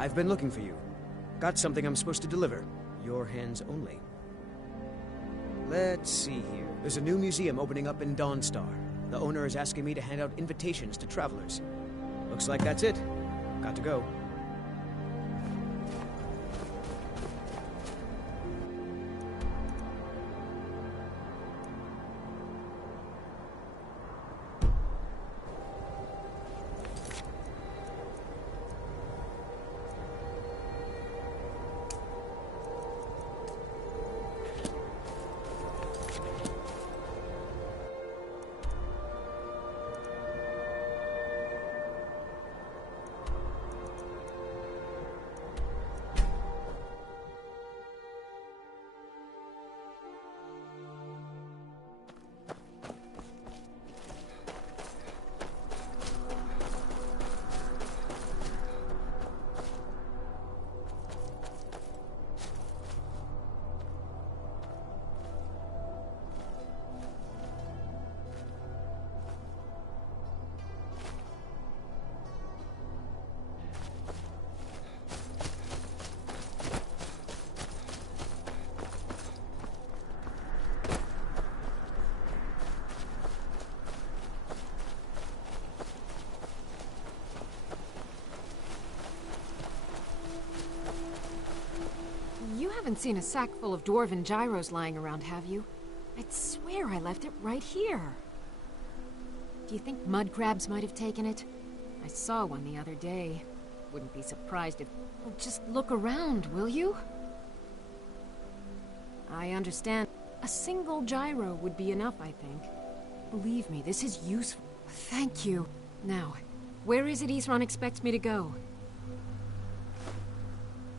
I've been looking for you. Got something I'm supposed to deliver. Your hands only. Let's see here. There's a new museum opening up in Dawnstar. The owner is asking me to hand out invitations to travelers. Looks like that's it. Got to go. You haven't seen a sack full of dwarven gyros lying around, have you? I'd swear I left it right here. Do you think mud crabs might have taken it? I saw one the other day. Wouldn't be surprised if... Well, just look around, will you? I understand. A single gyro would be enough, I think. Believe me, this is useful. Thank you. Now, where is it Isran expects me to go?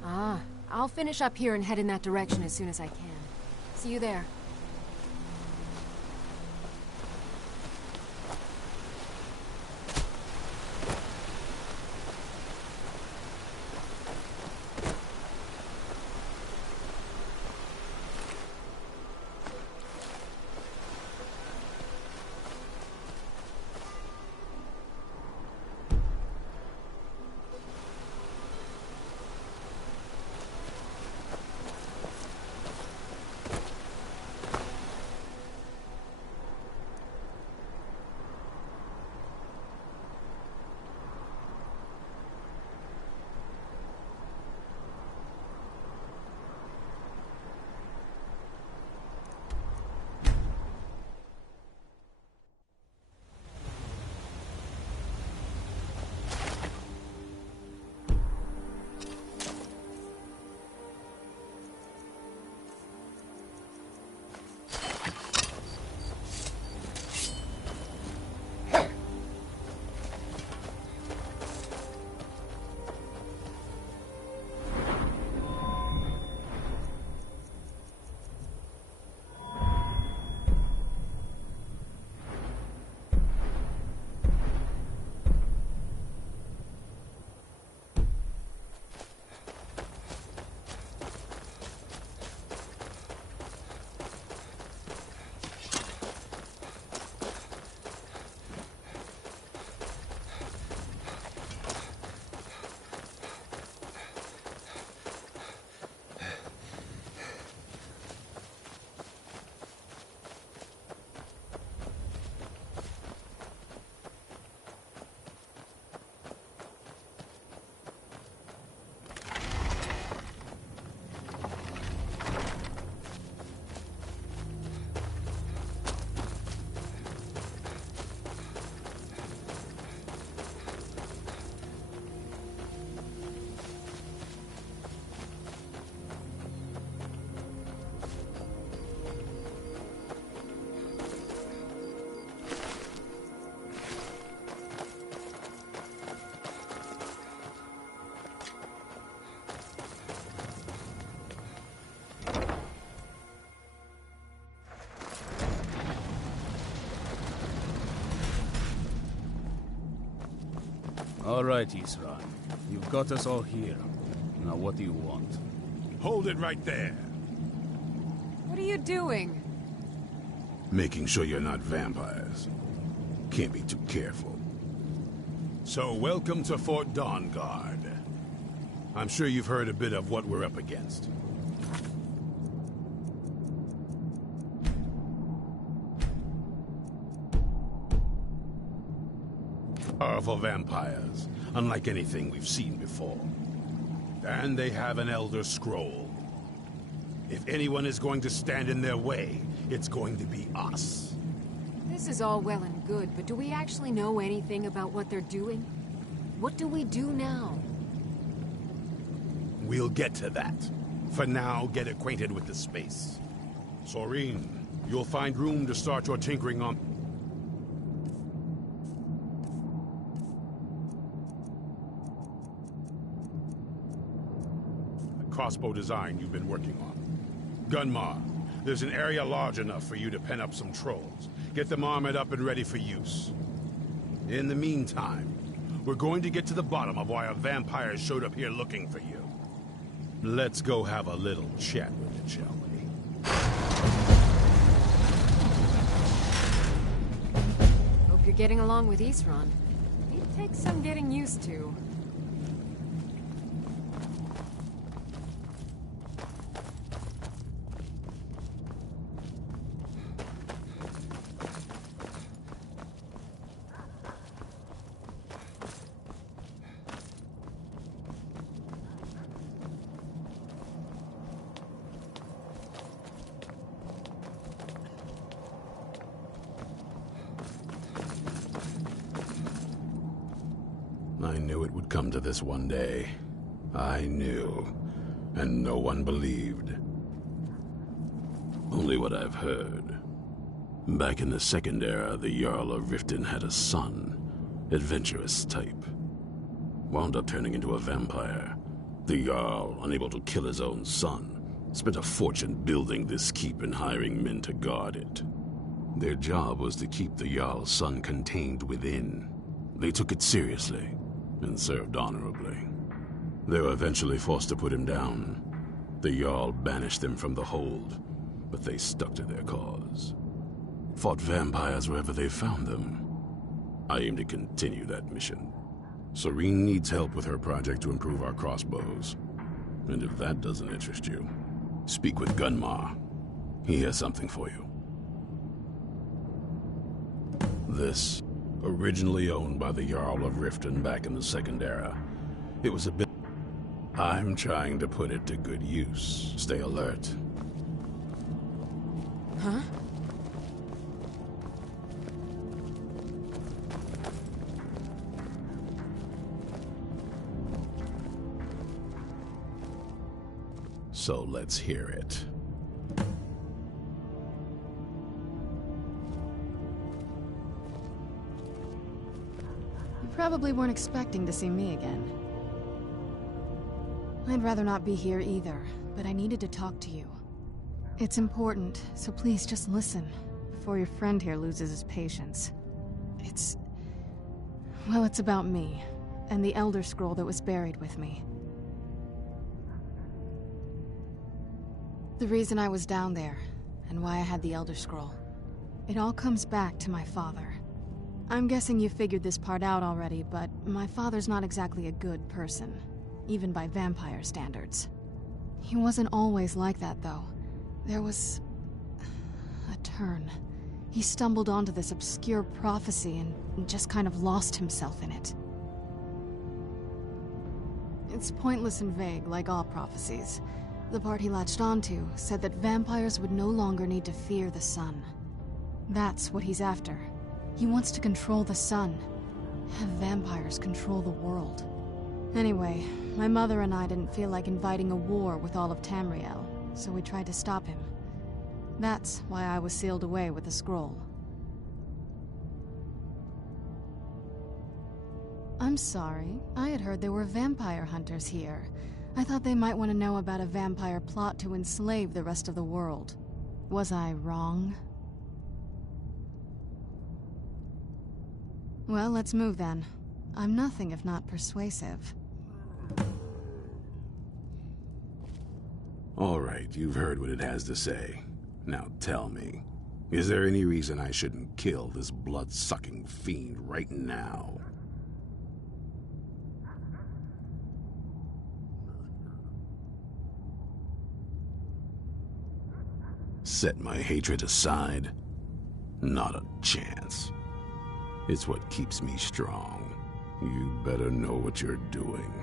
Ah, I'll finish up here and head in that direction as soon as I can. See you there. All right, Isran. You've got us all here. Now what do you want? Hold it right there. What are you doing? Making sure you're not vampires. Can't be too careful. So welcome to Fort Dawnguard. I'm sure you've heard a bit of what we're up against. Powerful vampires, unlike anything we've seen before. And they have an Elder Scroll. If anyone is going to stand in their way, it's going to be us. This is all well and good, but do we actually know anything about what they're doing? What do we do now? We'll get to that. For now, get acquainted with the space. Soreen, you'll find room to start your tinkering on... the crossbow design you've been working on. Gunmar, there's an area large enough for you to pen up some trolls. Get them armored up and ready for use. In the meantime, we're going to get to the bottom of why a vampire showed up here looking for you. Let's go have a little chat with it, shall we? Hope you're getting along with Isran. It takes some getting used to. I knew it would come to this one day. I knew. And no one believed. Only what I've heard. Back in the Second Era, the Jarl of Riften had a son. Adventurous type. Wound up turning into a vampire. The Jarl, unable to kill his own son, spent a fortune building this keep and hiring men to guard it. Their job was to keep the Jarl's son contained within. They took it seriously, and served honorably. They were eventually forced to put him down. The Jarl banished them from the hold, but they stuck to their cause. Fought vampires wherever they found them. I aim to continue that mission. Soreen needs help with her project to improve our crossbows. And if that doesn't interest you, speak with Gunmar. He has something for you. This, originally owned by the Jarl of Riften back in the Second Era, it was a bit... I'm trying to put it to good use. Stay alert. Huh? So let's hear it. You probably weren't expecting to see me again. I'd rather not be here either, but I needed to talk to you. It's important, so please just listen, before your friend here loses his patience. Well, it's about me, and the Elder Scroll that was buried with me. The reason I was down there, and why I had the Elder Scroll. It all comes back to my father. I'm guessing you figured this part out already, but my father's not exactly a good person, even by vampire standards. He wasn't always like that, though. There was... a turn. He stumbled onto this obscure prophecy and just kind of lost himself in it. It's pointless and vague, like all prophecies. The part he latched onto said that vampires would no longer need to fear the sun. That's what he's after. He wants to control the sun. Have vampires control the world. Anyway, my mother and I didn't feel like inviting a war with all of Tamriel, so we tried to stop him. That's why I was sealed away with the scroll. I'm sorry. I had heard there were vampire hunters here. I thought they might want to know about a vampire plot to enslave the rest of the world. Was I wrong? Well, let's move then. I'm nothing if not persuasive. All right, you've heard what it has to say. Now tell me, is there any reason I shouldn't kill this blood-sucking fiend right now? set my hatred aside? Not a chance. It's what keeps me strong. You better know what you're doing.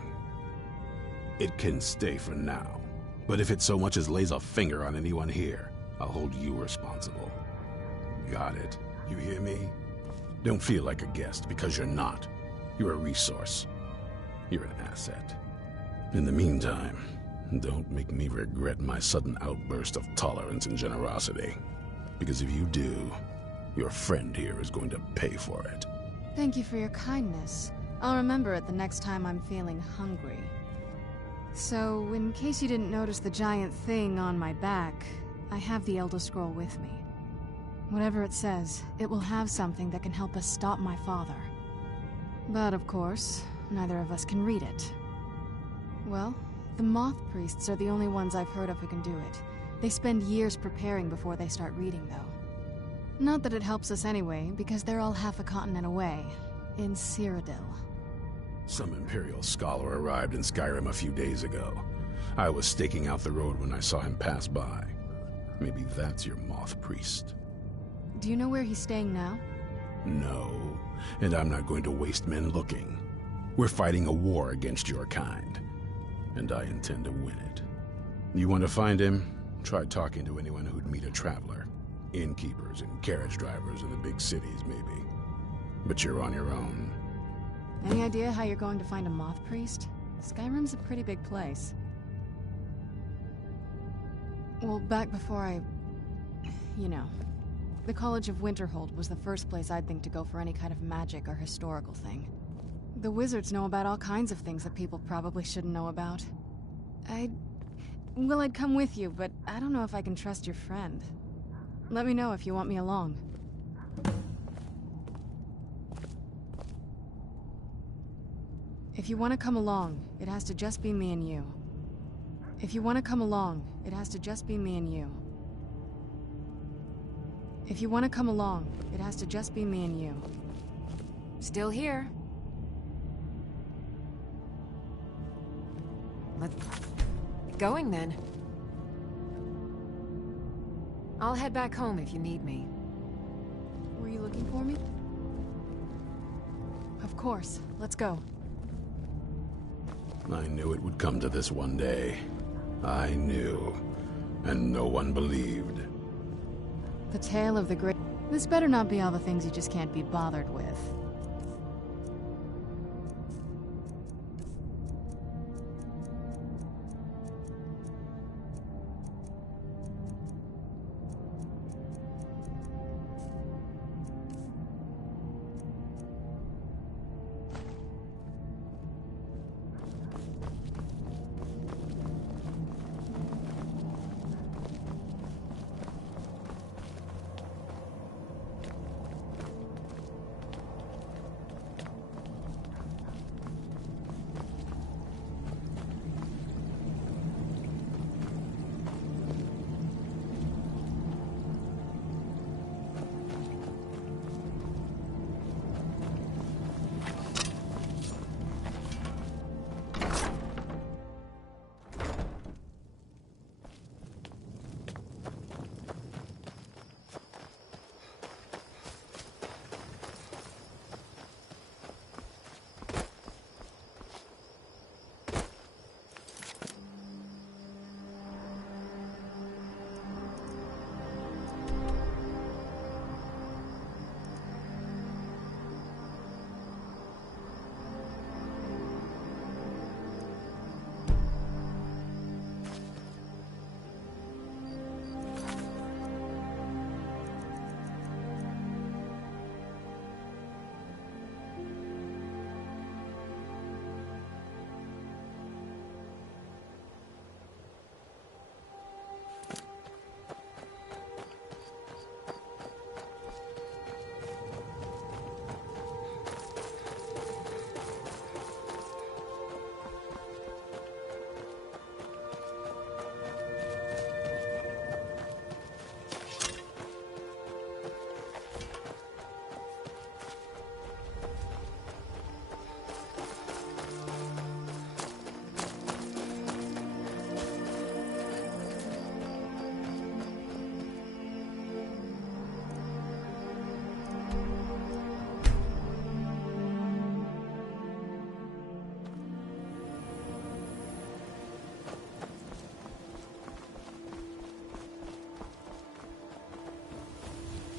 It can stay for now, but if it so much as lays a finger on anyone here, I'll hold you responsible. Got it? You hear me? Don't feel like a guest, because you're not. You're a resource. You're an asset. In the meantime, don't make me regret my sudden outburst of tolerance and generosity. Because if you do, your friend here is going to pay for it. Thank you for your kindness. I'll remember it the next time I'm feeling hungry. So, in case you didn't notice the giant thing on my back, I have the Elder Scroll with me. Whatever it says, it will have something that can help us stop my father. But of course, neither of us can read it. Well, the Moth Priests are the only ones I've heard of who can do it. They spend years preparing before they start reading, though. Not that it helps us anyway, because they're all half a continent away, in Cyrodiil. Some Imperial scholar arrived in Skyrim a few days ago. I was staking out the road when I saw him pass by. Maybe that's your Moth Priest. Do you know where he's staying now? No, and I'm not going to waste men looking. We're fighting a war against your kind, and I intend to win it. You want to find him? Try talking to anyone who'd meet a traveler. Innkeepers and carriage drivers in the big cities, maybe. But you're on your own. Any idea how you're going to find a Moth Priest? Skyrim's a pretty big place. Well, back before you know. The College of Winterhold was the first place I'd think to go for any kind of magic or historical thing. The wizards know about all kinds of things that people probably shouldn't know about. I'd come with you, but I don't know if I can trust your friend. Let me know if you want me along. If you want to come along, it has to just be me and you. If you want to come along, it has to just be me and you. If you want to come along, it has to just be me and you. Still here. Let's get going then. I'll head back home if you need me. Were you looking for me? Of course. Let's go. I knew it would come to this one day. I knew. And no one believed. The tale of the great... This better not be all the things you just can't be bothered with.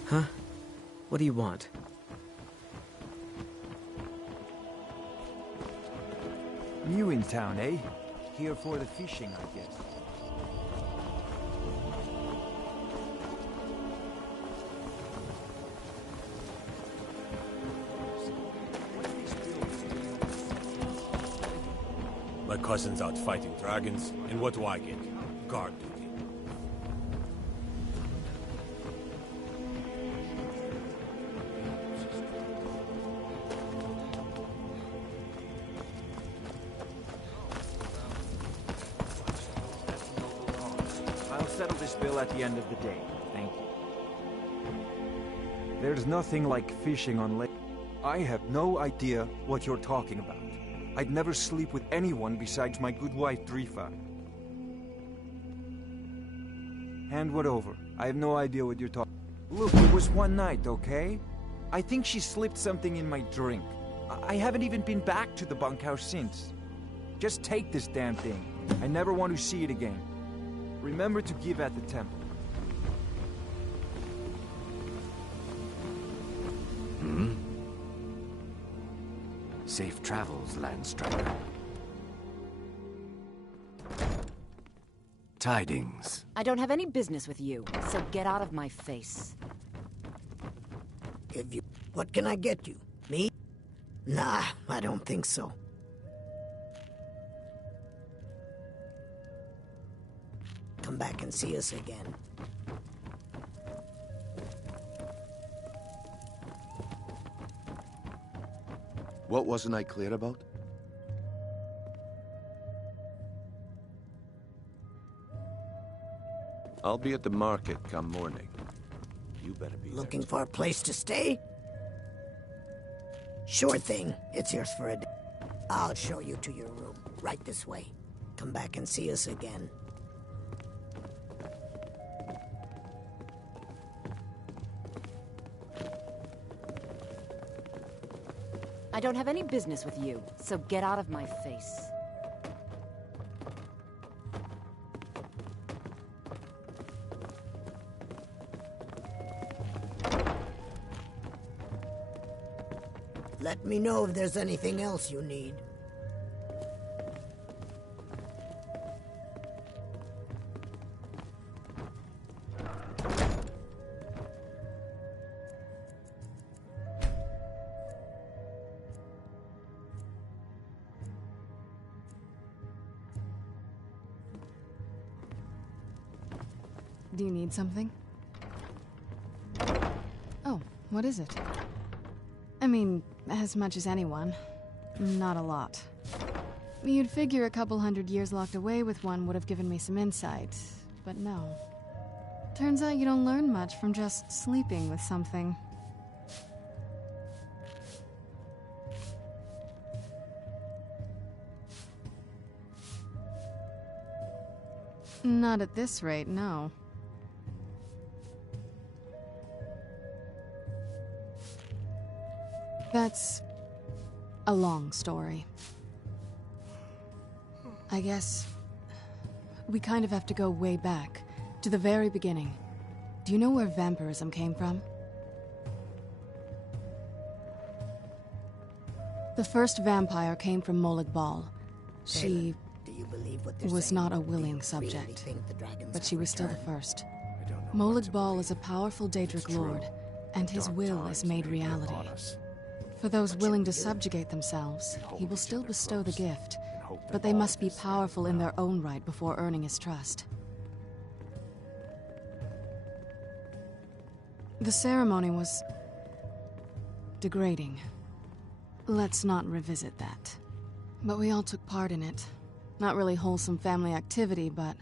Huh? What do you want? New in town, eh? Here for the fishing, I guess. My cousin's out fighting dragons, and what do I get? Guard duty. I'll settle this bill at the end of the day. Thank you. There's nothing like fishing on lake. I have no idea what you're talking about. I'd never sleep with anyone besides my good wife, Drifa. Hand what over. I have no idea what you're talking. Look, it was one night, okay? I think she slipped something in my drink. I haven't even been back to the bunkhouse since. Just take this damn thing. I never want to see it again. Remember to give at the temple. Safe travels, Landstrider. Tidings. I don't have any business with you, so get out of my face. What can I get you? Me? Nah, I don't think so. Come back and see us again. What wasn't I clear about? I'll be at the market come morning. You better be Looking for a place to stay? Sure thing. It's yours for a day. I'll show you to your room. Right this way. Come back and see us again. I don't have any business with you, so get out of my face. Let me know if there's anything else you need. Do you need something? Oh, what is it? I mean, as much as anyone. Not a lot. You'd figure a couple 100 years locked away with one would have given me some insight, but no. Turns out you don't learn much from just sleeping with something. Not at this rate, no. That's a long story. I guess we kind of have to go way back, to the very beginning. Do you know where vampirism came from? The first vampire came from Molag Bal. She Do you believe what they're was saying? not a Do willing you subject, really think the dragons but have she was still the returned? first. Molag Bal is a powerful Daedric lord, and his will is made reality. For those willing to subjugate themselves, he will still bestow the gift, but they must be powerful in their own right before earning his trust. The ceremony was degrading. Let's not revisit that. But we all took part in it. Not really wholesome family activity, but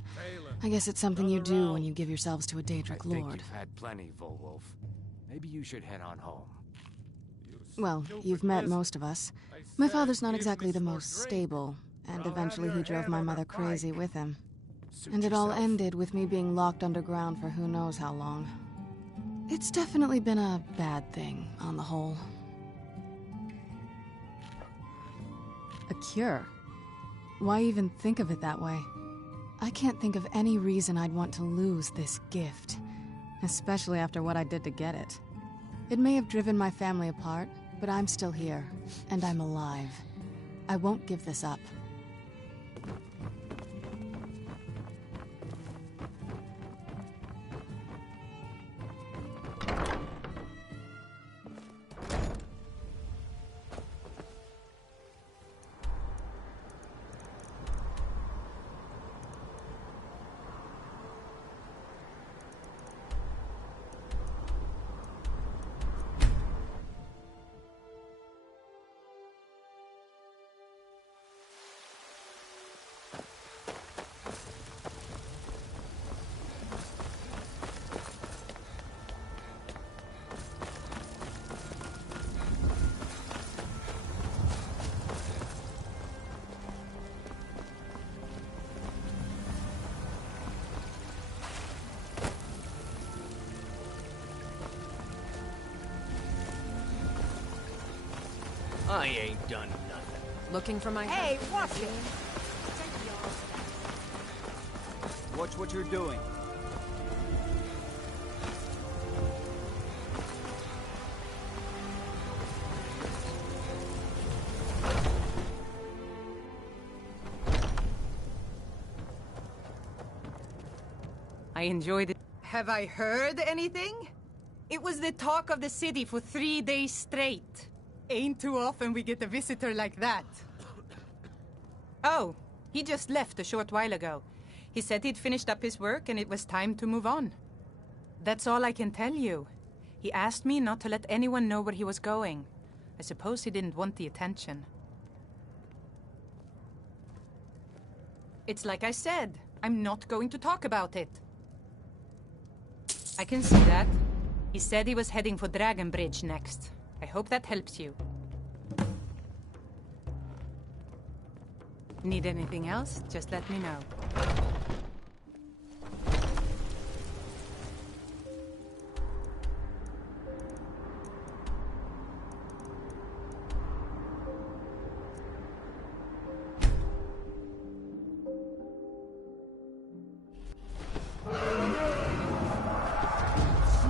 I guess it's something you do when you give yourselves to a Daedric I think lord. you've had plenty, Volwolf. Maybe you should head on home. Well, you've met most of us. My father's not exactly the most stable, and eventually he drove my mother crazy with him. And it all ended with me being locked underground for who knows how long. It's definitely been a bad thing, on the whole. A cure? Why even think of it that way? I can't think of any reason I'd want to lose this gift. especially after what I did to get it. It may have driven my family apart, but I'm still here, and I'm alive. I won't give this up. I ain't done nothing. Looking for my... Hey, watch it! Watch what you're doing. I enjoyed it. Have I heard anything? It was the talk of the city for 3 days straight. Ain't too often we get a visitor like that. Oh, he just left a short while ago. He said he'd finished up his work and it was time to move on. That's all I can tell you. He asked me not to let anyone know where he was going. I suppose he didn't want the attention. It's like I said, I'm not going to talk about it. I can see that. He said he was heading for Dragon Bridge next. I hope that helps you. Need anything else? Just let me know.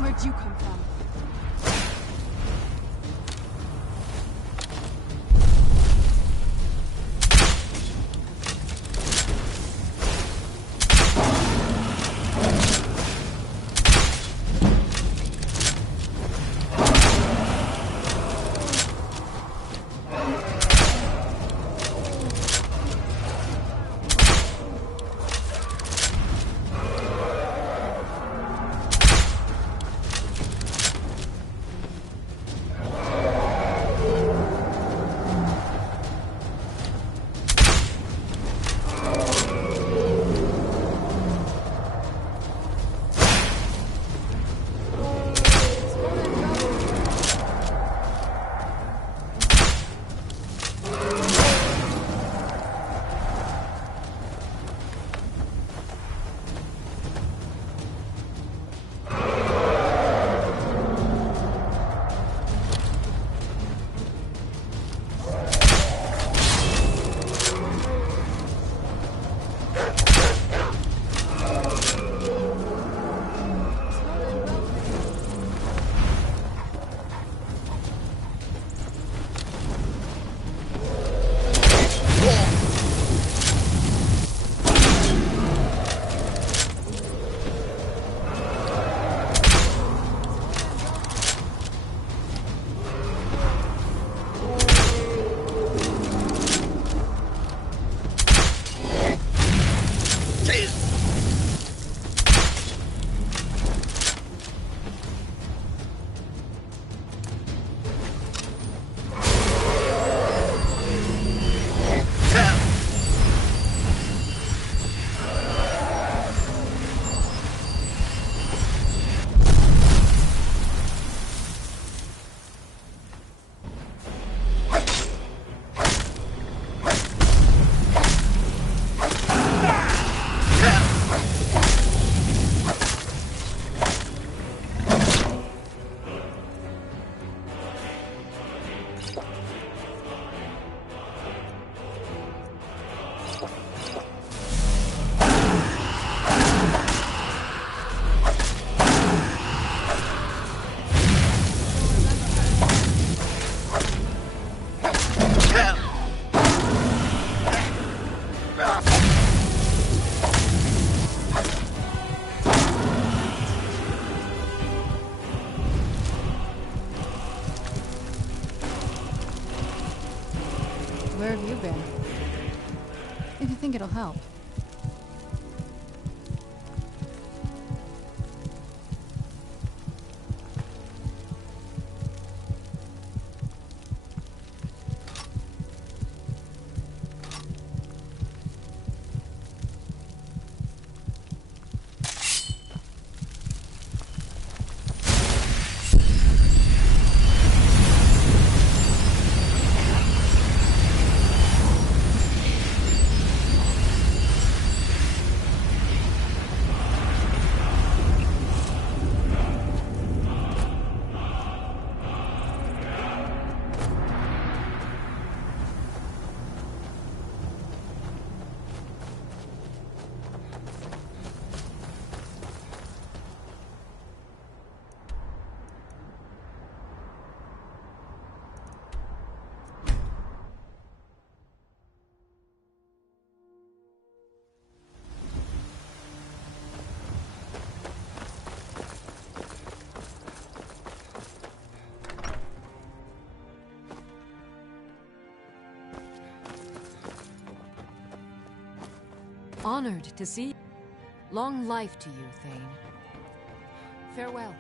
Where'd you come from? Where have you been? If you think it'll help. Honored to see you. Long life to you, Thane. Farewell.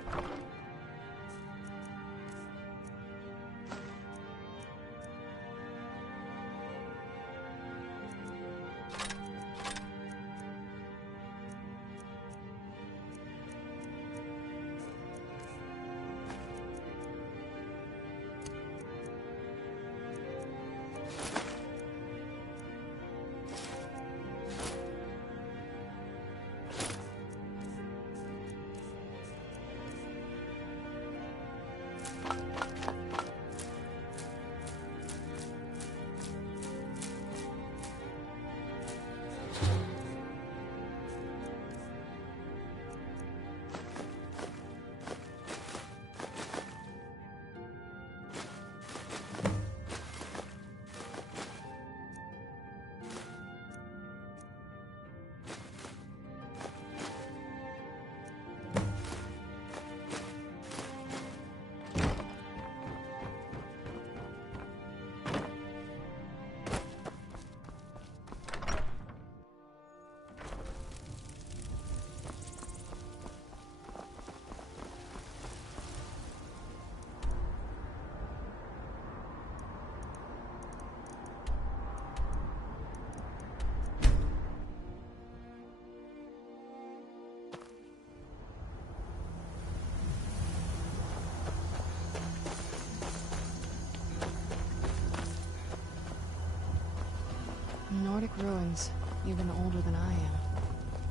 Nordic ruins, even older than I am.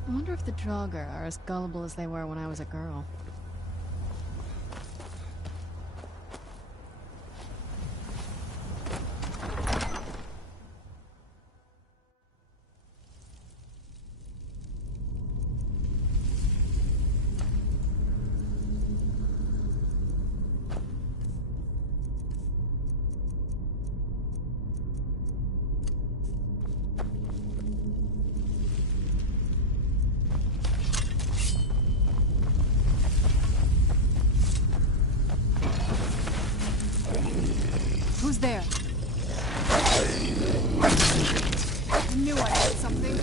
I wonder if the Draugr are as gullible as they were when I was a girl. Who's there? I knew I heard something.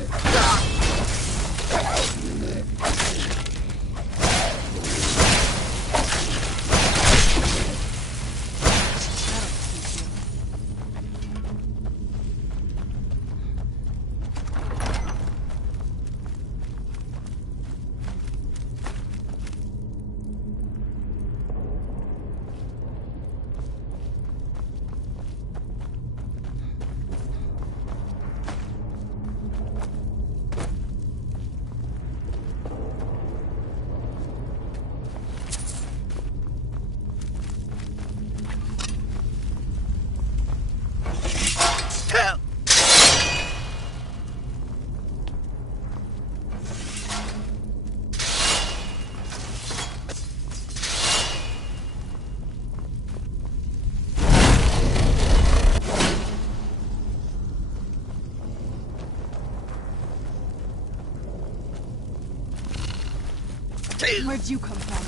Where'd you come from?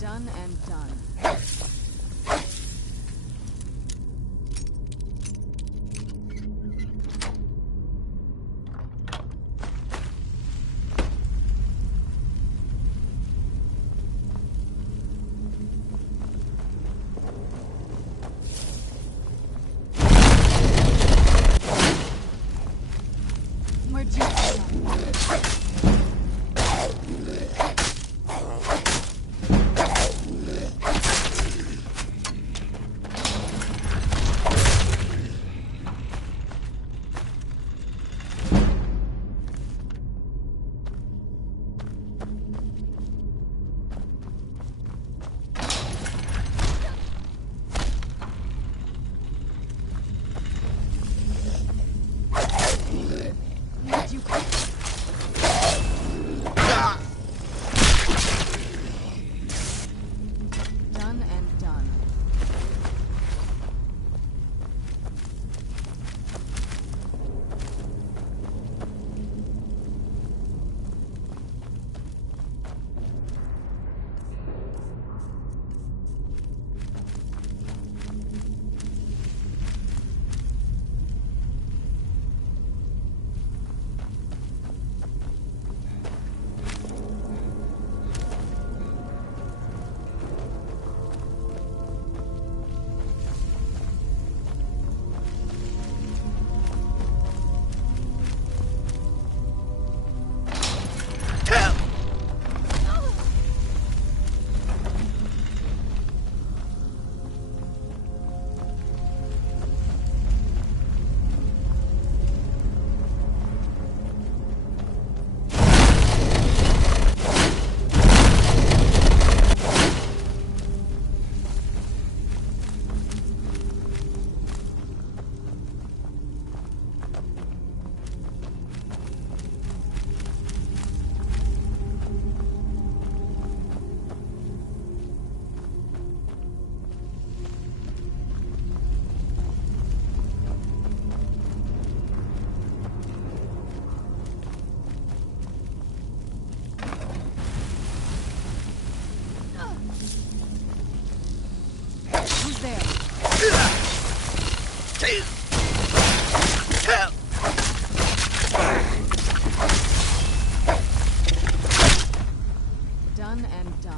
Done and done. One and done.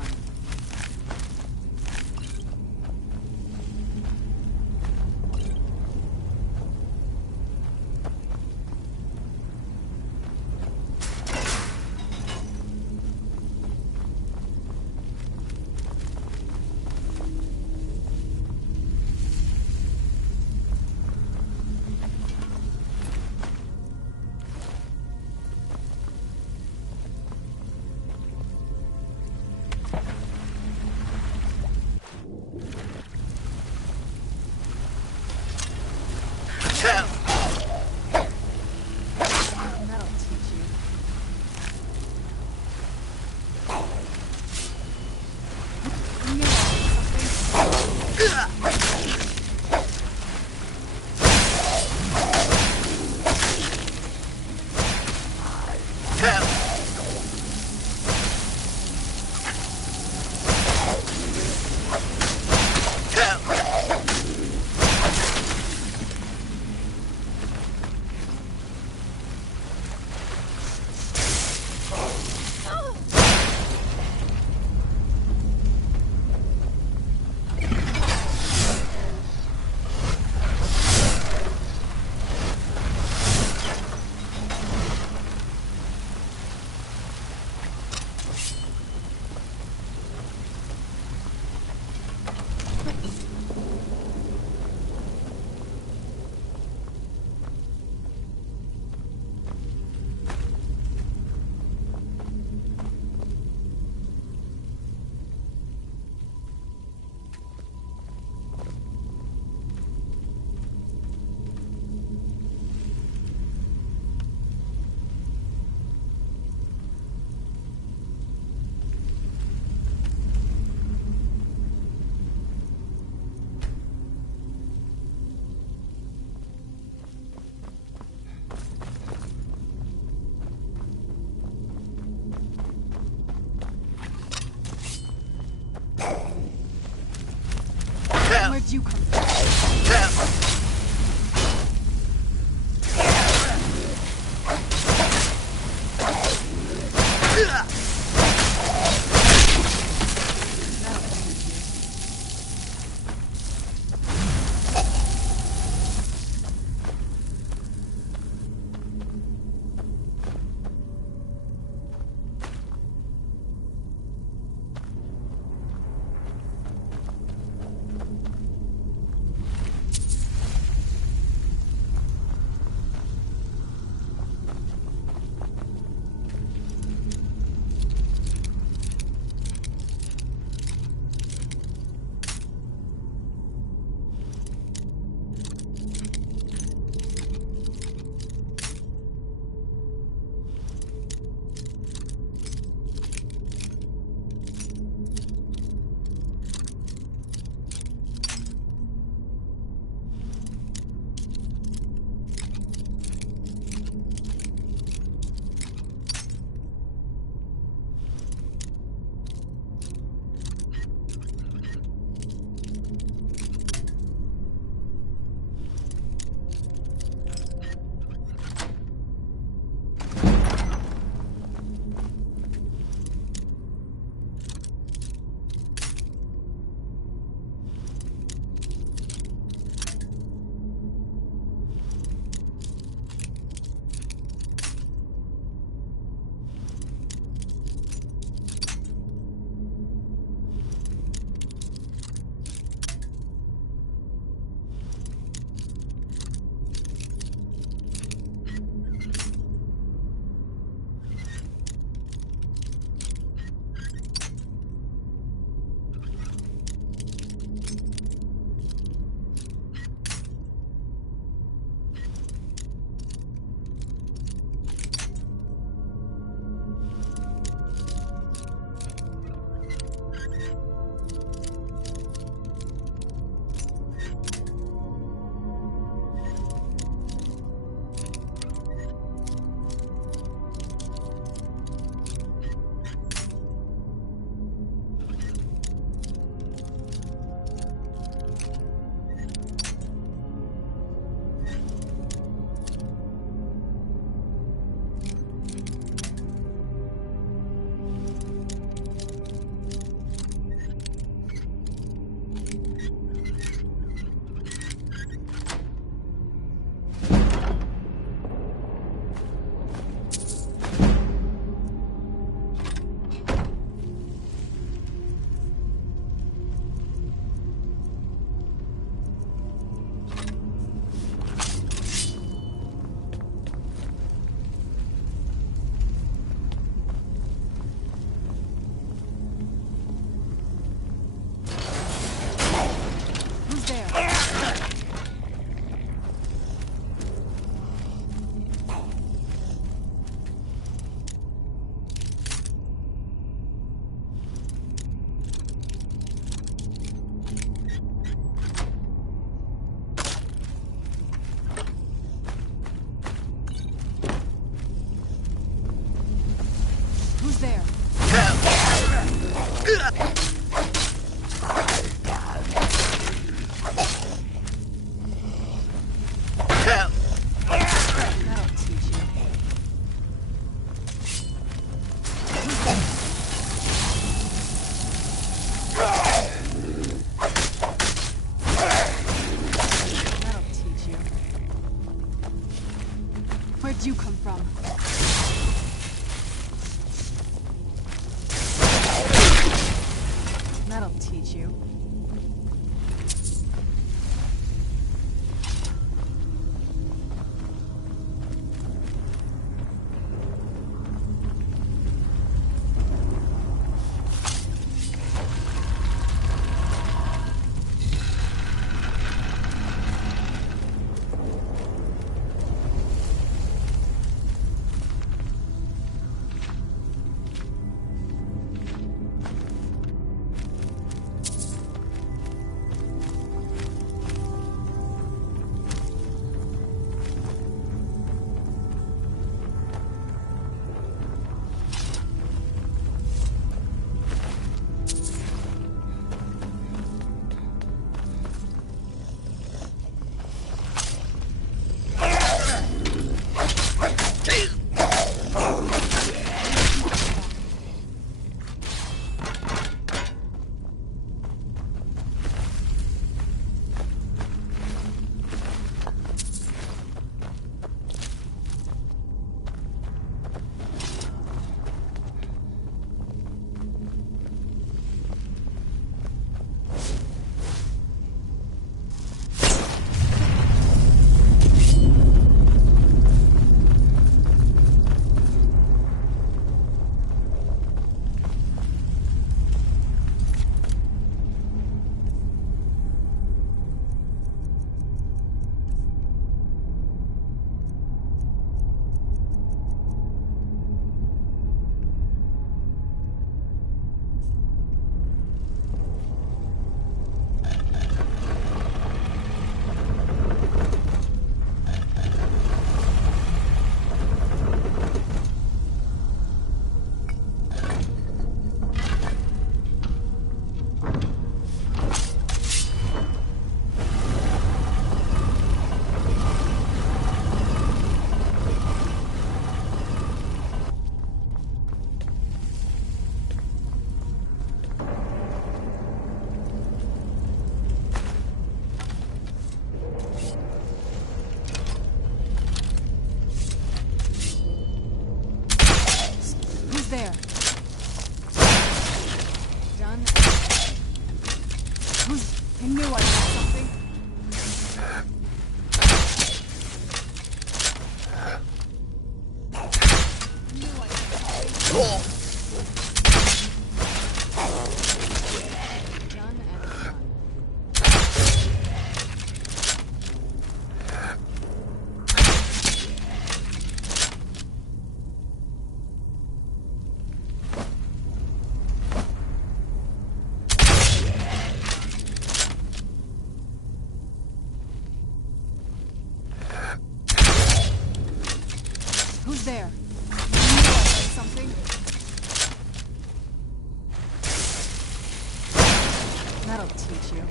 That'll teach you. Where'd you come from? Who's there? That'll teach you. That'll teach you. Where'd you come from? That'll teach you. There. Done. I knew I did something. Who's there? Something? That'll teach you.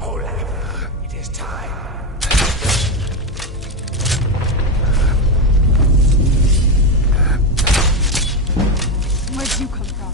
Olaf, it is time. Where'd you come from?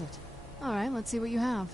it? Alright, let's see what you have.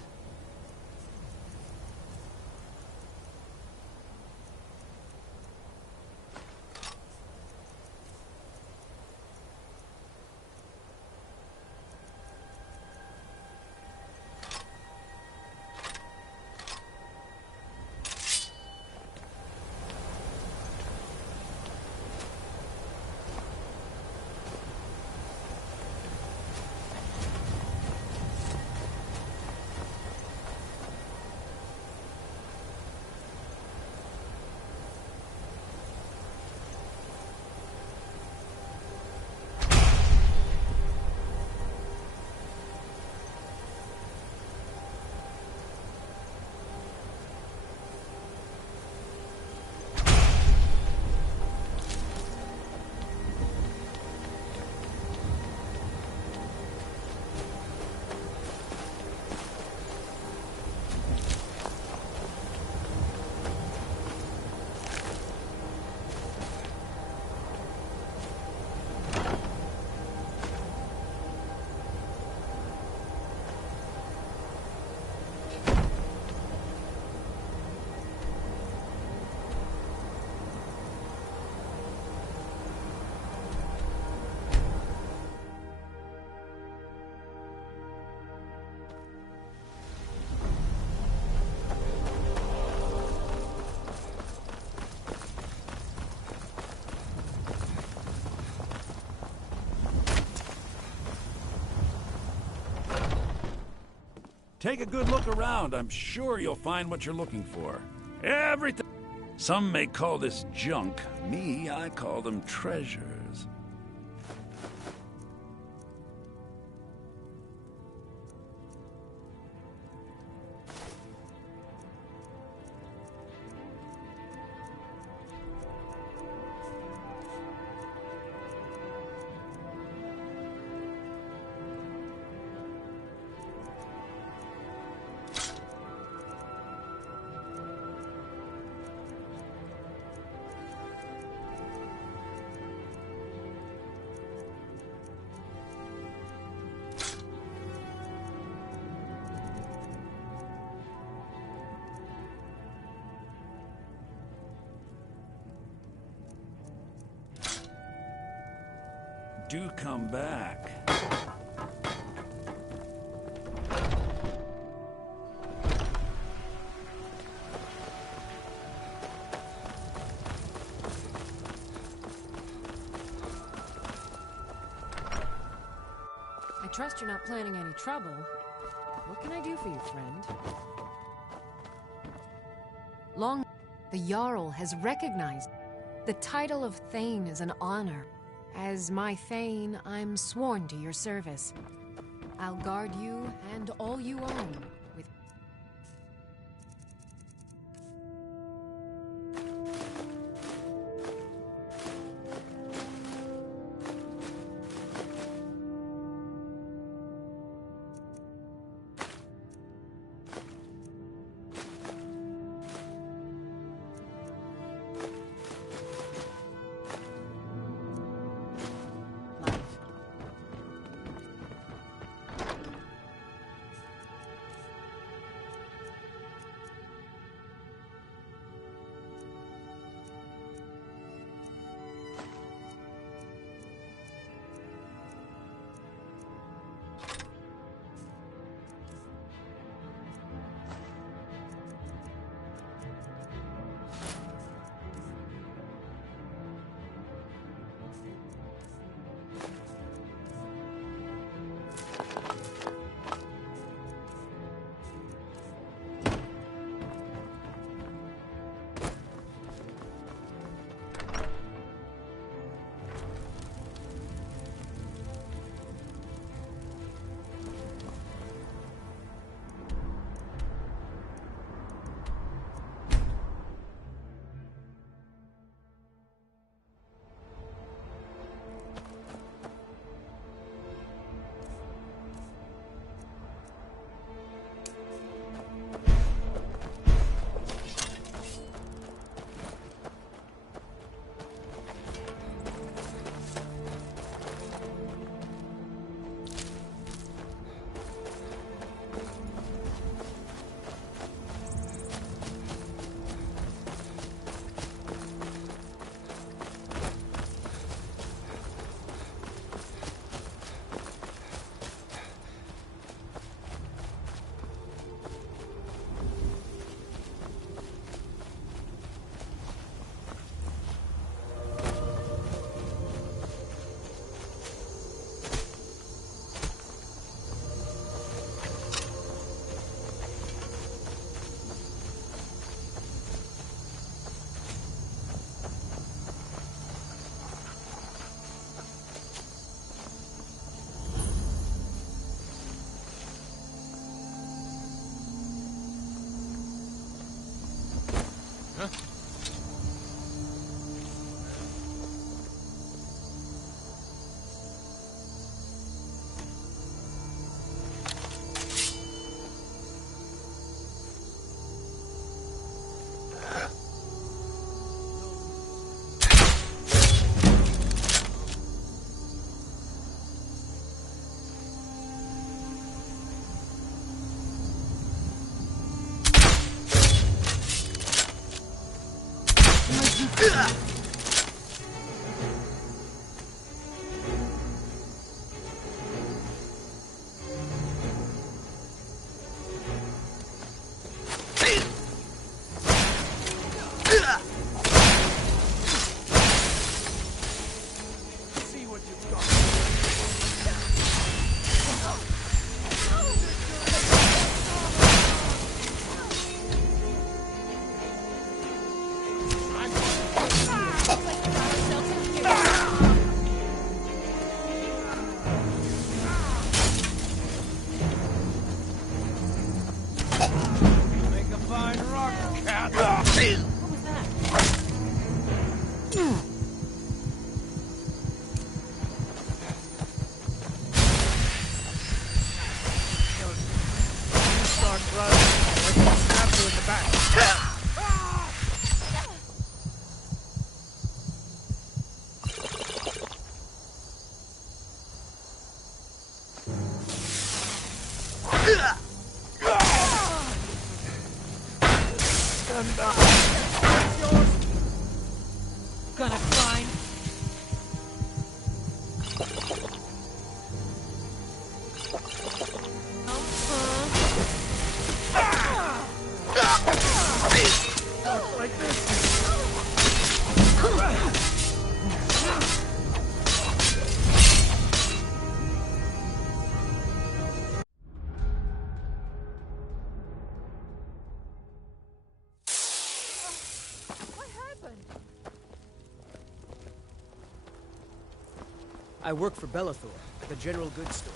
Take a good look around. I'm sure you'll find what you're looking for. Everything. Some may call this junk. Me, I call them treasures. Do come back. I trust you're not planning any trouble. What can I do for you, friend? The Jarl has recognized the title of Thane is an honor. As my Thane, I'm sworn to your service. I'll guard you and all you own with... Gonna find. Like this. I work for Bellathor, at the general goods store.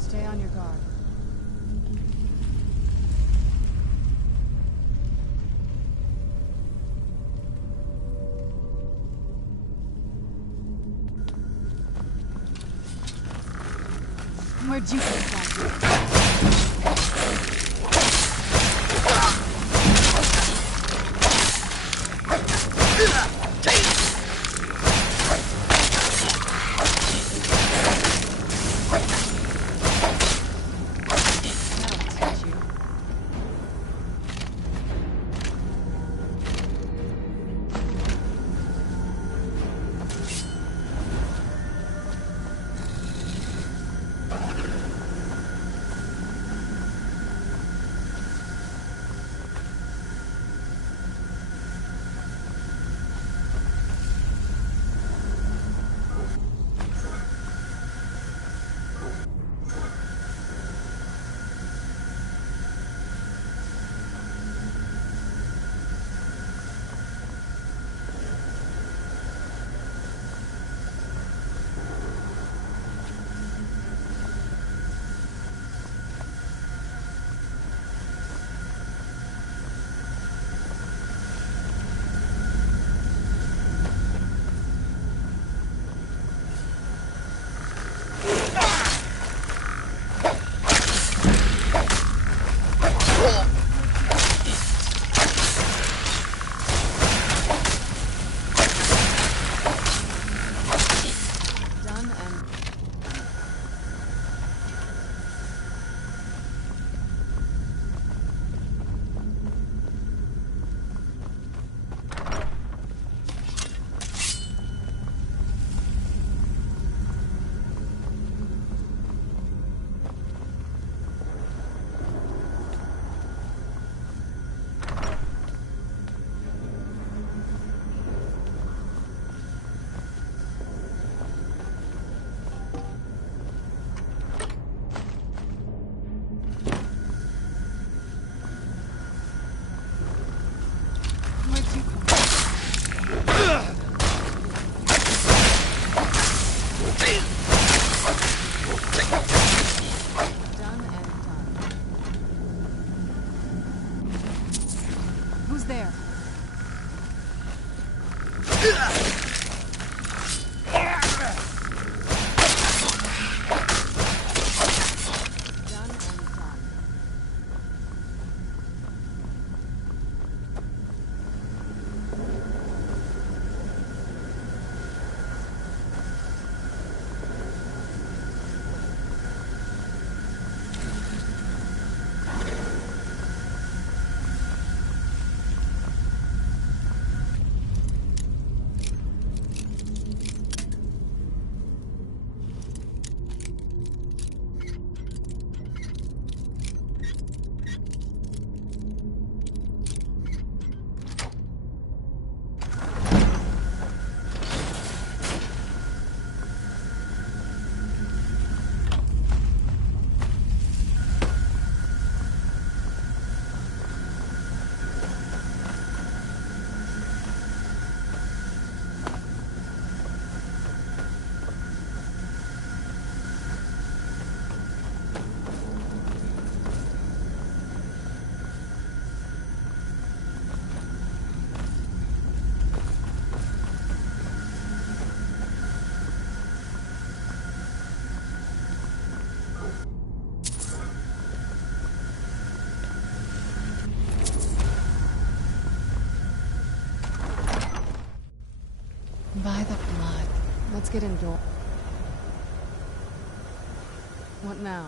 Stay on your guard. Where'd you get that? Let's get indoors. What now?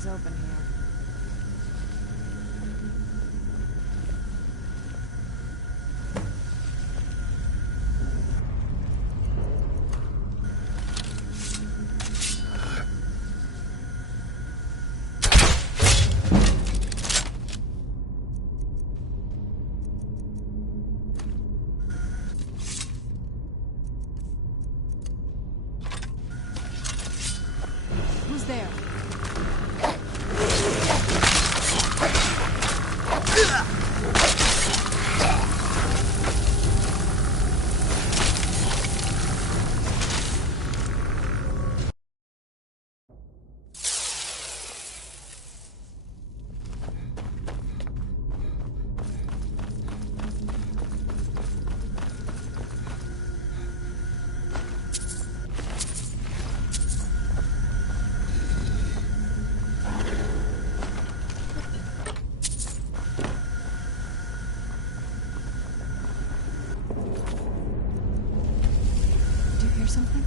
eyes open here. Who's there? Do you hear something?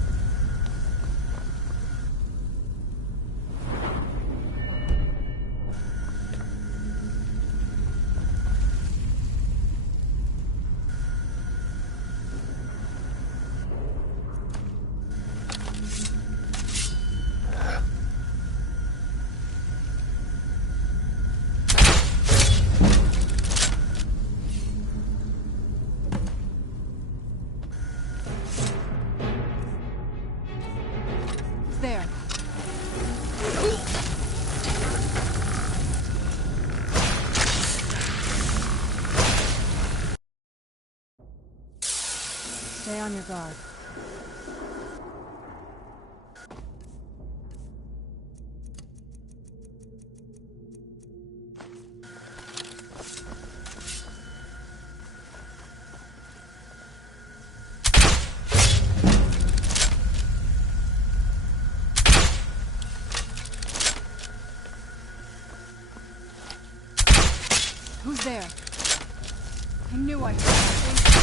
Who's there? Stay on your guard. Who's there? I knew I heard something.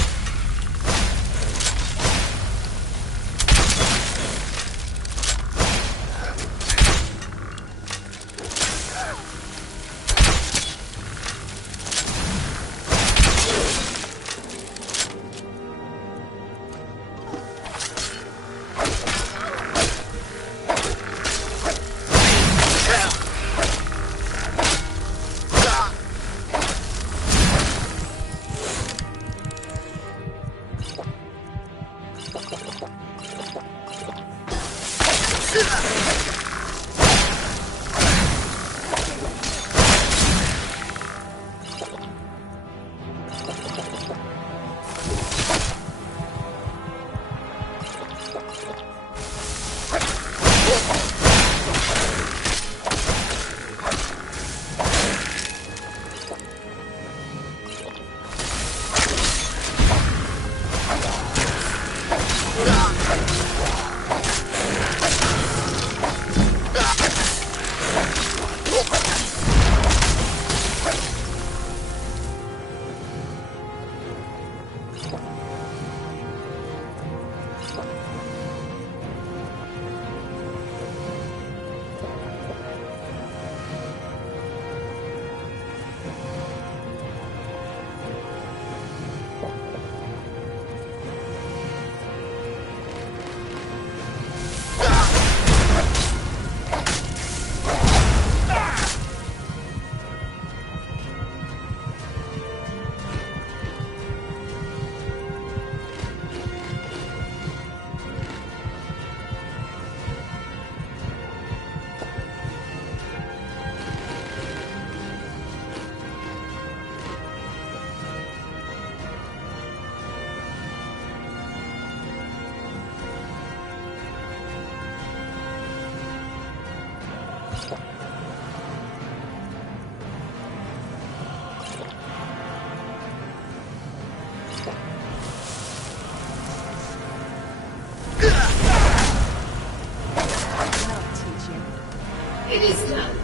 It is done.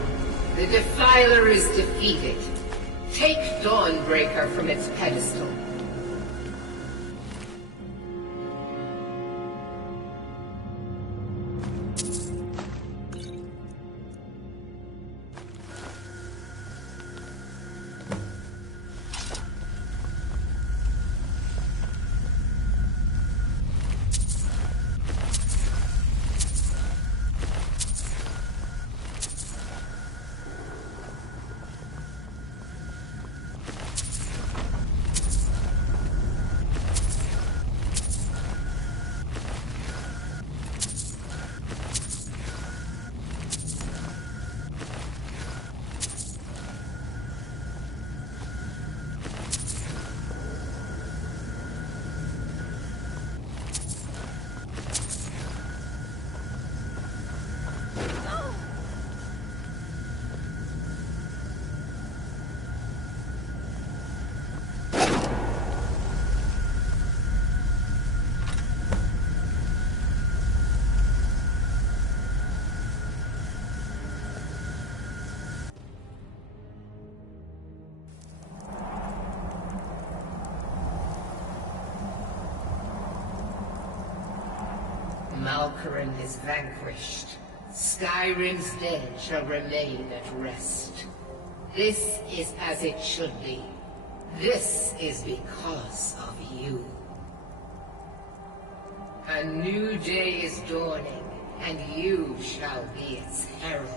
The Defiler is defeated. Take Dawnbreaker from its pedestal. Valkyrin is vanquished. Skyrim's dead shall remain at rest. This is as it should be. This is because of you. A new day is dawning, and you shall be its herald.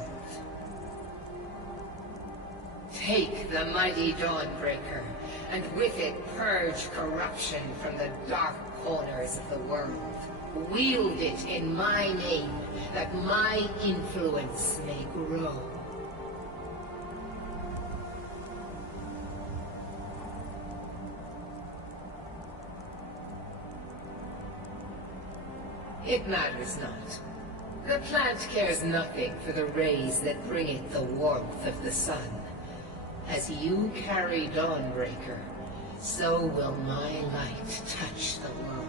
Take the mighty Dawnbreaker, and with it purge corruption from the dark corners of the world. Wield it in my name, that my influence may grow. It matters not. The plant cares nothing for the rays that bring it the warmth of the sun. As you carry Dawnbreaker, so will my light touch the world.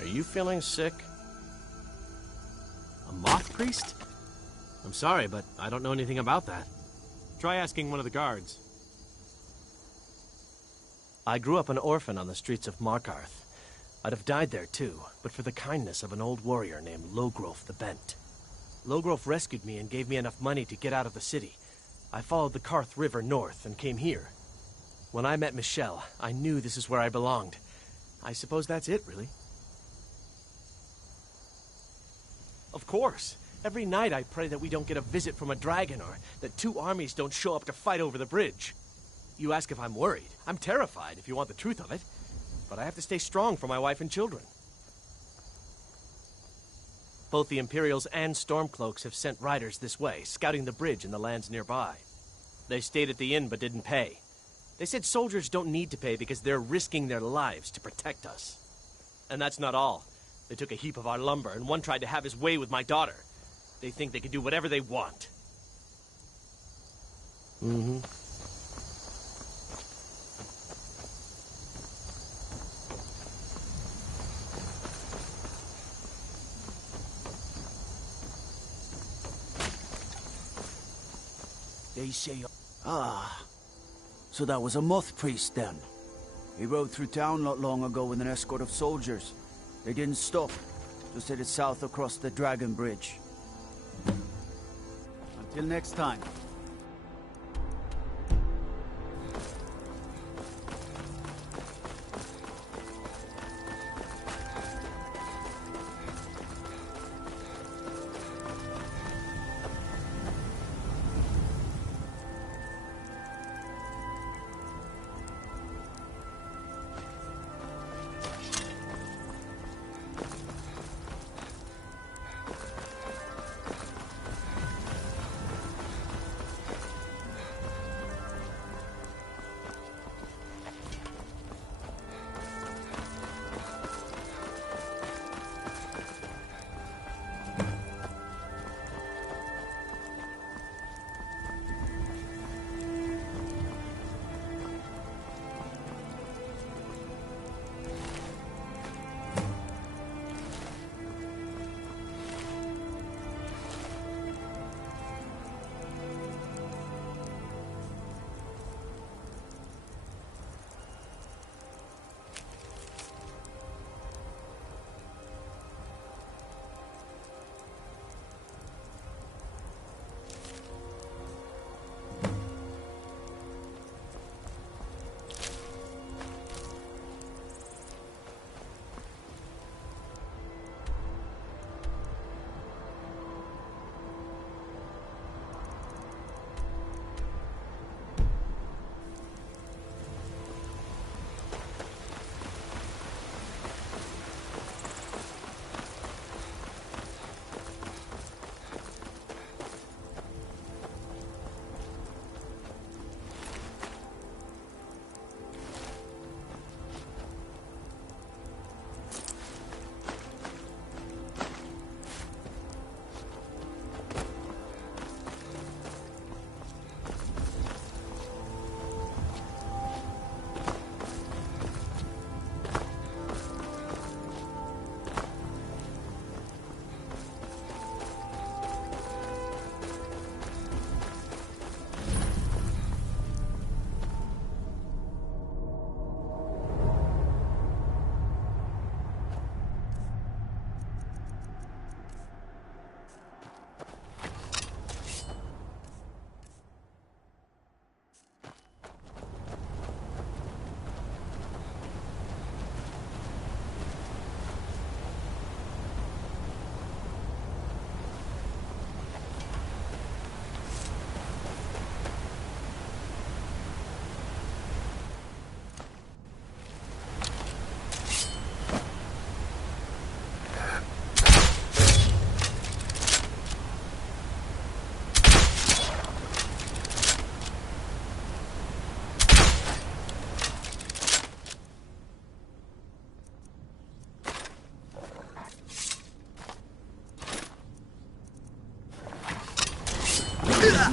Are you feeling sick? A moth priest? I'm sorry, but I don't know anything about that. Try asking one of the guards. I grew up an orphan on the streets of Markarth. I'd have died there too, but for the kindness of an old warrior named Logrolf the Bent. Logrolf rescued me and gave me enough money to get out of the city. I followed the Karth River north and came here. When I met Michelle, I knew this is where I belonged. I suppose that's it, really. Of course. Every night I pray that we don't get a visit from a dragon or that two armies don't show up to fight over the bridge. You ask if I'm worried. I'm terrified, if you want the truth of it. But I have to stay strong for my wife and children. Both the Imperials and Stormcloaks have sent riders this way, scouting the bridge and the lands nearby. They stayed at the inn but didn't pay. They said soldiers don't need to pay because they're risking their lives to protect us. And that's not all. They took a heap of our lumber, and one tried to have his way with my daughter. They think they can do whatever they want. Mm-hmm. They say... Ah. So that was a moth priest then. He rode through town not long ago with an escort of soldiers. They didn't stop. Just headed south across the Dragon Bridge. Until next time.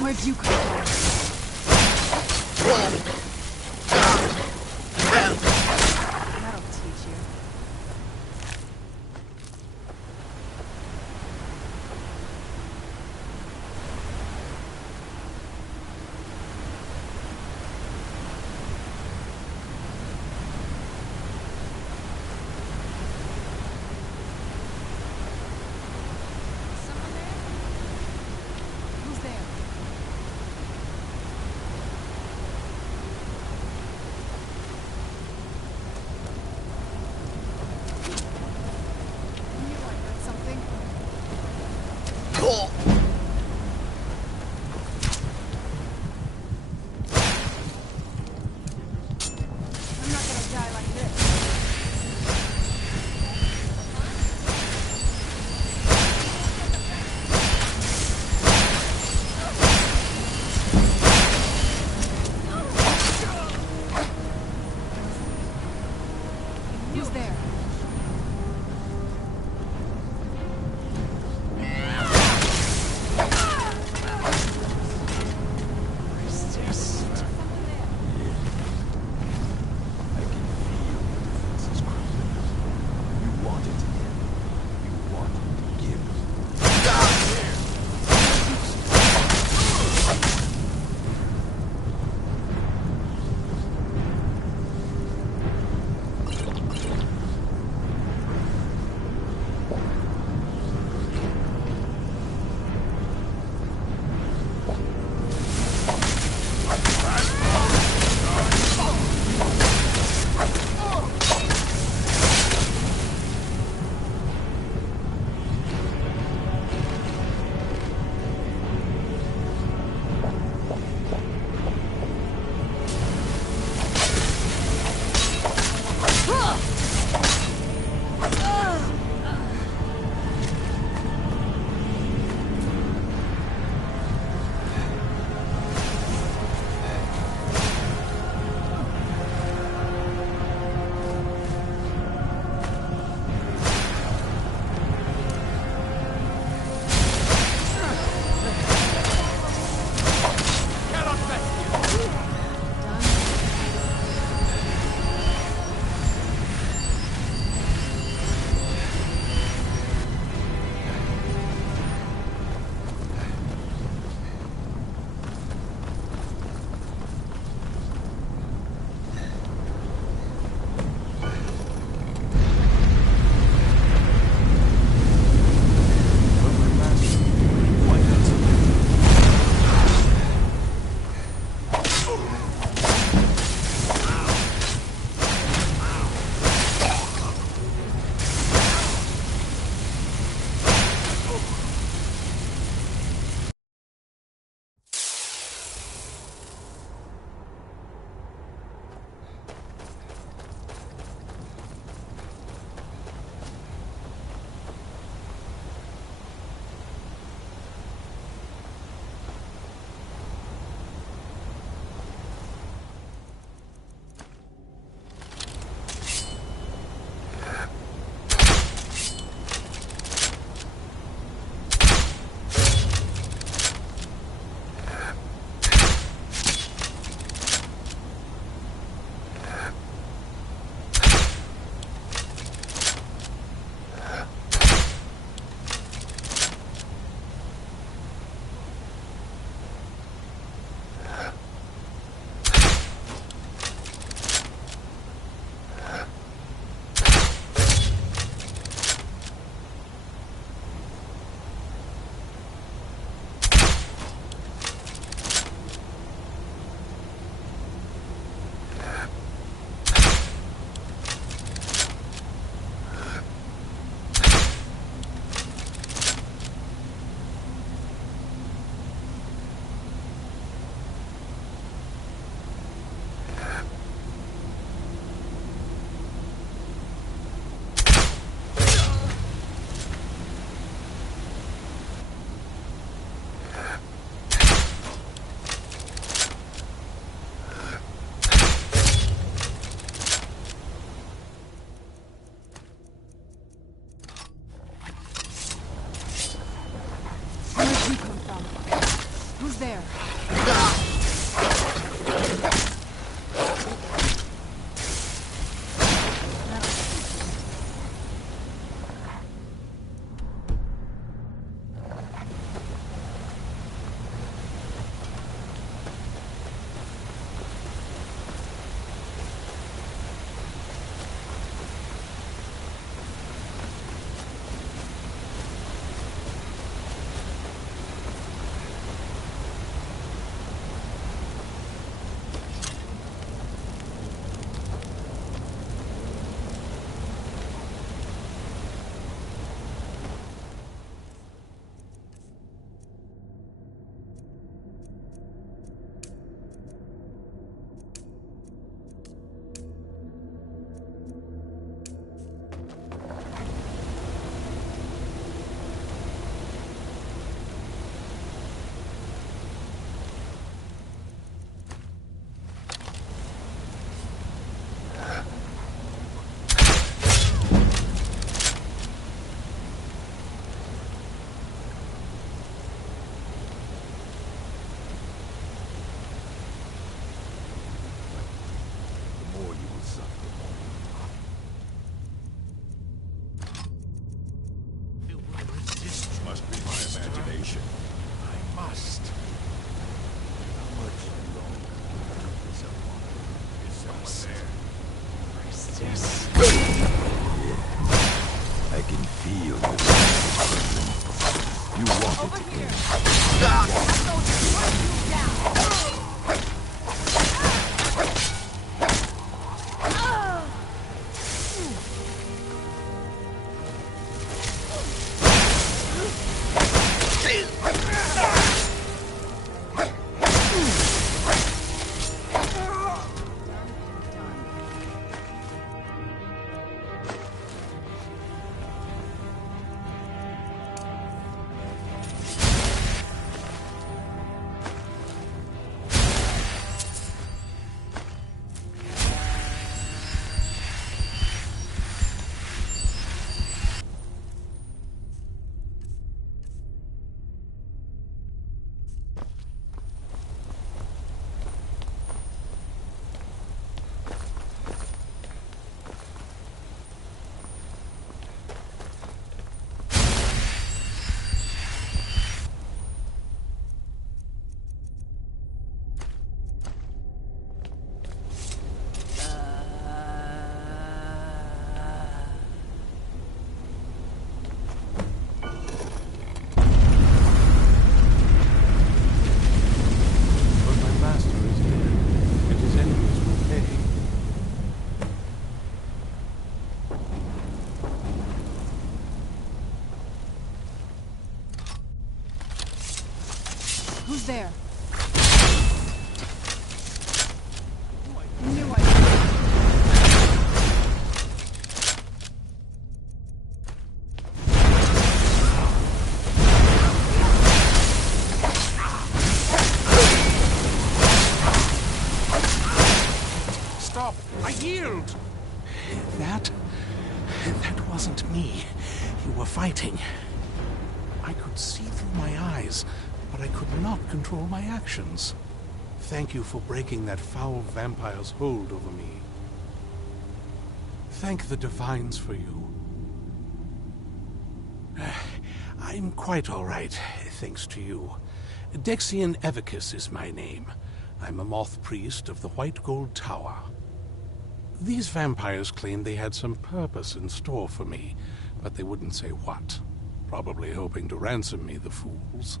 Where'd you come from? That'll teach you. Someone there? Who's there? Who's there? Who's there? I can feel this. You want Over it to here. end. Who's there? Stop! I yield! That wasn't me. You were fighting. I could see through my eyes, but I could not control my actions. Thank you for breaking that foul vampire's hold over me. Thank the Divines for you. I'm quite all right, thanks to you. Dexian Evicus is my name. I'm a moth priest of the White Gold Tower. These vampires claimed they had some purpose in store for me, but they wouldn't say what. Probably hoping to ransom me, the fools.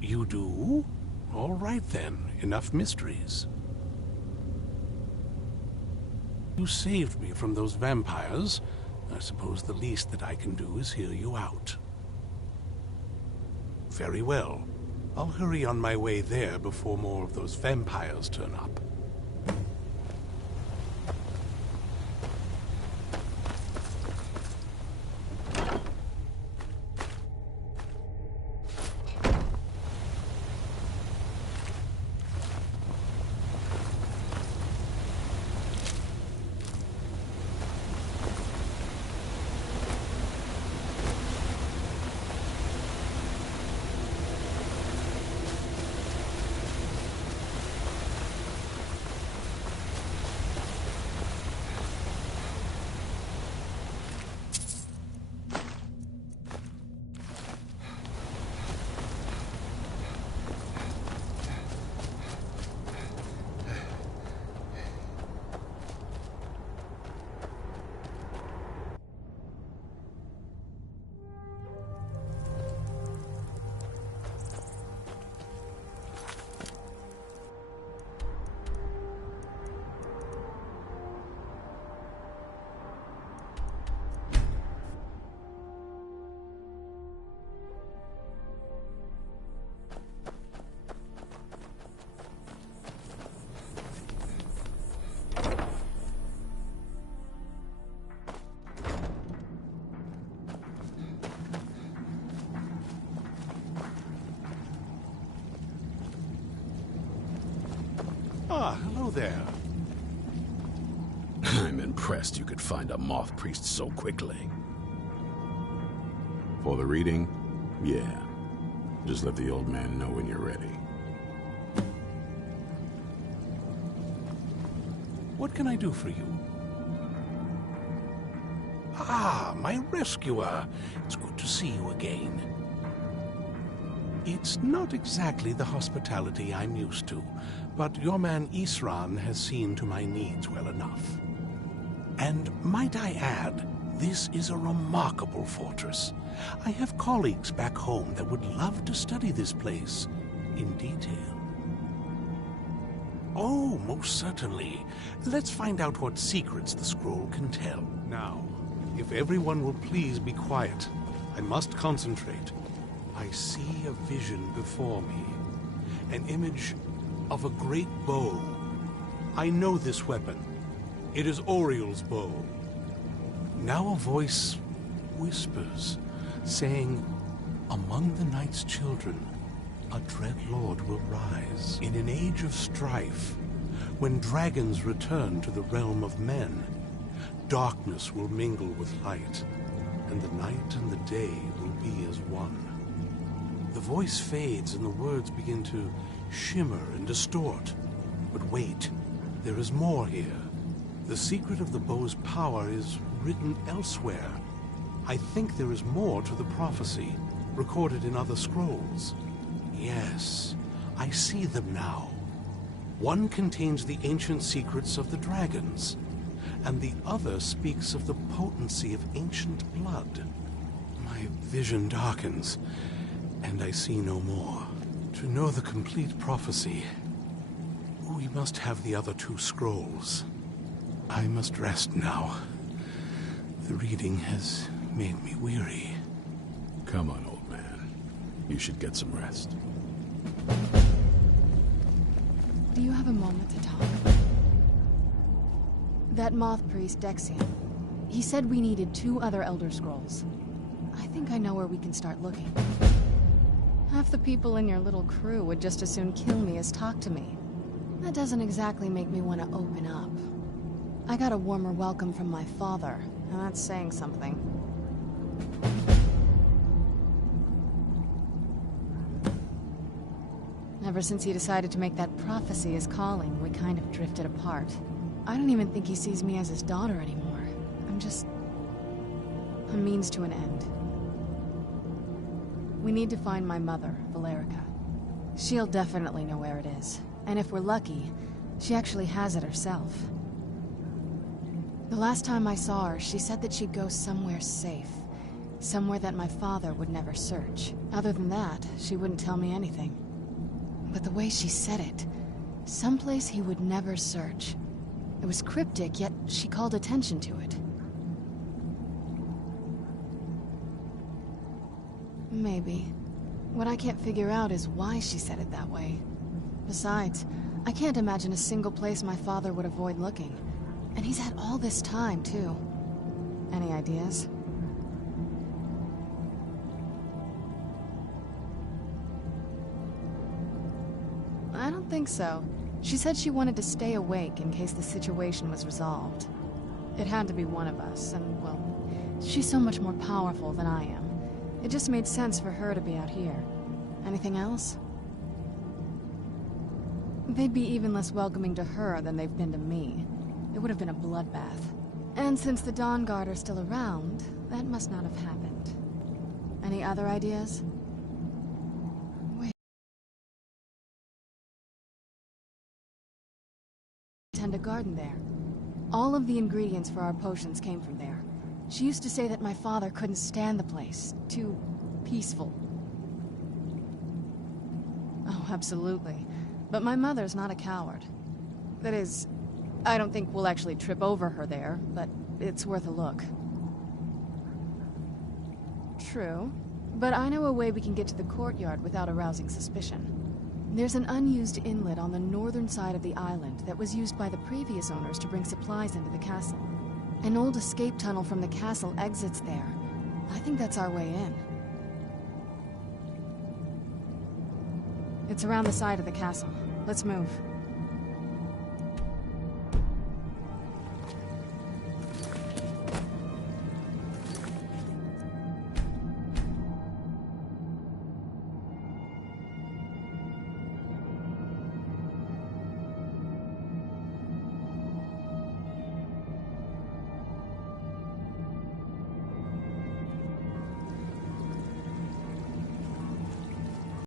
You do? All right then, enough mysteries. You saved me from those vampires. I suppose the least that I can do is hear you out. Very well. I'll hurry on my way there before more of those vampires turn up. go there. I'm impressed you could find a moth priest so quickly. For the reading, yeah. Just let the old man know when you're ready. What can I do for you? Ah, my rescuer. It's good to see you again. It's not exactly the hospitality I'm used to, but your man Isran has seen to my needs well enough. And might I add, this is a remarkable fortress. I have colleagues back home that would love to study this place in detail. Oh, most certainly. Let's find out what secrets the scroll can tell. Now, if everyone will please be quiet, I must concentrate. I see a vision before me, an image of a great bow. I know this weapon. It is Oriel's bow. Now a voice whispers, saying, among the night's children, a dread lord will rise. In an age of strife, when dragons return to the realm of men, darkness will mingle with light, and the night and the day will be as one. The voice fades and the words begin to shimmer and distort. But wait, there is more here. The secret of the bow's power is written elsewhere. I think there is more to the prophecy, recorded in other scrolls. Yes, I see them now. One contains the ancient secrets of the dragons, and the other speaks of the potency of ancient blood. My vision darkens, and I see no more. To know the complete prophecy, we must have the other two scrolls. I must rest now. The reading has made me weary. Come on, old man. You should get some rest. Do you have a moment to talk? That moth priest, Dexian, he said we needed 2 other Elder Scrolls. I think I know where we can start looking. Half the people in your little crew would just as soon kill me as talk to me. That doesn't exactly make me want to open up. I got a warmer welcome from my father, and that's saying something. Ever since he decided to make that prophecy his calling, we kind of drifted apart. I don't even think he sees me as his daughter anymore. I'm just a means to an end. We need to find my mother, Valerica. She'll definitely know where it is. And if we're lucky, she actually has it herself. The last time I saw her, she said that she'd go somewhere safe. Somewhere that my father would never search. Other than that, she wouldn't tell me anything. But the way she said it, someplace he would never search. It was cryptic, yet she called attention to it. Maybe. What I can't figure out is why she said it that way. Besides, I can't imagine a single place my father would avoid looking. And he's had all this time, too. Any ideas? I don't think so. She said she wanted to stay awake in case the situation was resolved. It had to be one of us, and, well, she's so much more powerful than I am. It just made sense for her to be out here. Anything else? They'd be even less welcoming to her than they've been to me. It would have been a bloodbath. And since the Dawn Guard are still around, that must not have happened. Any other ideas? Wait. Tend a garden there. All of the ingredients for our potions came from there. She used to say that my father couldn't stand the place. Too peaceful. Oh, absolutely. But my mother's not a coward. That is, I don't think we'll actually trip over her there, but it's worth a look. True. But I know a way we can get to the courtyard without arousing suspicion. There's an unused inlet on the northern side of the island that was used by the previous owners to bring supplies into the castle. An old escape tunnel from the castle exits there. I think that's our way in. It's around the side of the castle. Let's move.